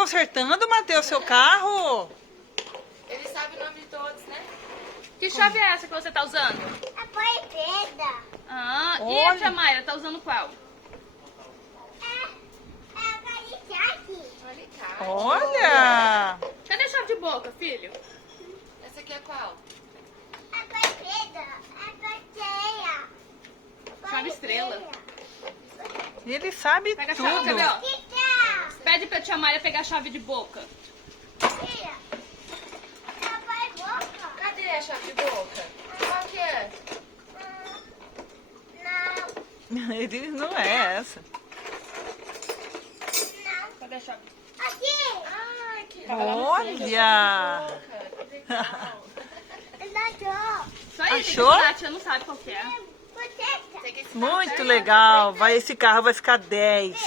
consertando, Matheus, seu carro? Ele sabe o nome de todos, né? Que chave é essa que você tá usando? A poeira. Ah, e Olha. a tia Mayra tá usando qual? É a galinha. Alicate. Olha! Cadê a chave de boca, filho? Essa aqui é qual? A poeira. A poeira. Chave estrela. Ele sabe Pega a chave, quer ver, tudo. ó? Tita. Pede pra tia Mayra pegar a chave de boca. Tira. A vai boca. Cadê a chave de boca? Qual que é? Não. Ele não é essa. Não. Cadê a chave? Aqui. Ai, que Olha! boca. Que legal. Não. Isso aí, tem que Achou? ajudar, a tia não sabe qual que é. Você. Tem que ficar Muito perto. legal. Esse carro vai ficar 10.